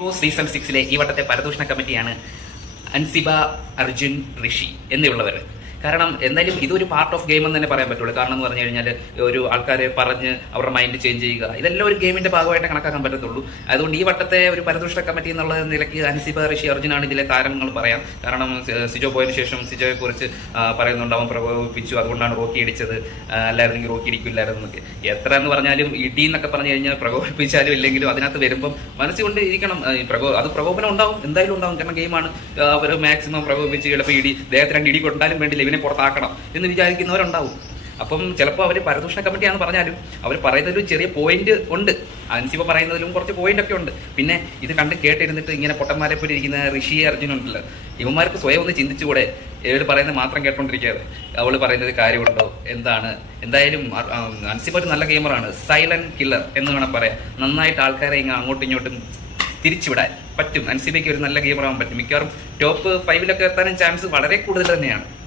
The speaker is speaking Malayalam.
സീസൺ സിക്സിലെ ഈ വട്ടത്തെ പരദൂഷണ കമ്മിറ്റിയാണ് അൻസിബ അർജുൻ ഋഷി എന്നിവയുള്ളവർ കാരണം എന്തായാലും ഇതൊരു പാർട്ട് ഓഫ് ഗെയിം എന്ന് തന്നെ പറയാൻ പറ്റുള്ളൂ. കാരണം എന്ന് പറഞ്ഞു കഴിഞ്ഞാൽ ഒരു ആൾക്കാരെ പറഞ്ഞ് അവരുടെ മൈൻഡ് ചേഞ്ച് ചെയ്യുക. ഇതെല്ലാം ഒരു ഗെയിമിന്റെ ഭാഗമായിട്ട് കണക്കാക്കാൻ പറ്റത്തുള്ളൂ. അതുകൊണ്ട് ഈ വട്ടത്തെ ഒരു പരിദൃഷ്ട കമ്മിറ്റി എന്നുള്ള നിലയ്ക്ക് അൻസിബ ഋഷി അർജുനാണ് ഇതിലെ താരങ്ങൾ പറയാം. കാരണം സിജോ പോയതിനു ശേഷം സിജോയെ കുറിച്ച് പറയുന്നുണ്ട്. അവൻ പ്രകോപിപ്പിച്ചു. അതുകൊണ്ടാണ് റോക്കി ഇടിച്ചത്. ആ, അല്ലായിരുന്നെങ്കിൽ റോക്കി ഇടിക്കില്ലായിരുന്നു എന്നൊക്കെ. എത്ര എന്ന് പറഞ്ഞാലും ഇടി എന്നൊക്കെ പറഞ്ഞു കഴിഞ്ഞാൽ പ്രകോപിപ്പിച്ചാലും ഇല്ലെങ്കിലും അതിനകത്ത് വരുമ്പം മനസ്സുകൊണ്ട് ഇരിക്കണം. പ്രകോ അത് പ്രകോപനം ഉണ്ടാവും. എന്തായാലും ഉണ്ടാവും. കാരണം ഗെയിമാണ് അവർ മാക്സിമം പ്രകോപിപ്പിച്ച് ചിലപ്പോൾ ഇടി ദേഹത്ത് രണ്ട് ഇടി കൊണ്ടാലും വേണ്ടില്ല. ഇവനെ പുറത്താക്കണം എന്ന് വിചാരിക്കുന്നവരുണ്ടാവും. അപ്പം ചിലപ്പോൾ അവർ പരദൂഷണ കമ്മിറ്റിയാണെന്ന് പറഞ്ഞാലും അവർ പറയുന്നതിലും ചെറിയ പോയിന്റ് ഉണ്ട്. അൻസിബ പറയുന്നതിലും കുറച്ച് പോയിന്റ് ഒക്കെ ഉണ്ട്. പിന്നെ ഇത് കണ്ട് കേട്ടിരുന്നിട്ട് ഇങ്ങനെ പൊട്ടന്മാരെ പോലെ ഇരിക്കുന്ന ഋഷി അർജുൻ ഉണ്ടല്ലോ. ഇവന്മാർക്ക് സ്വയം ഒന്ന് ചിന്തിച്ചുകൂടെ. ഏഴ് പറയുന്നത് മാത്രം കേട്ടോണ്ടിരിക്കാതെ. അവൾ പറയുന്നത് കാര്യമുണ്ടോ? എന്താണ്? എന്തായാലും അൻസിബ ഒരു നല്ല ഗെയിമറാണ് സൈലന്റ് കില്ലർ എന്ന് വേണം പറയാം നന്നായിട്ട് ആൾക്കാരെ ഇങ്ങനെ അങ്ങോട്ടും ഇങ്ങോട്ടും തിരിച്ചുവിടാൻ പറ്റും. അൻസിബയ്ക്ക് ഒരു നല്ല ഗെയിമറാകാൻ പറ്റും. മിക്കവാറും ടോപ്പ് ഫൈവിലൊക്കെ എത്താനും ചാൻസ് വളരെ കൂടുതൽ തന്നെയാണ്.